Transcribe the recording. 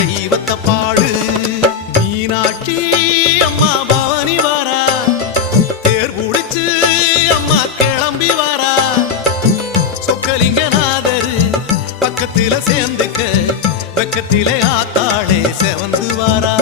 தெய்வத்தை பாடு. மீனாட்சி அம்மா பவனி வாரா, தேர் புடிச்சு அம்மா கிளம்பி வாரா. சொக்கலிங்கநாதரு பக்கத்தில சேர்ந்துக்க, பக்கத்திலே ஆத்தாளே செவந்து வாரா.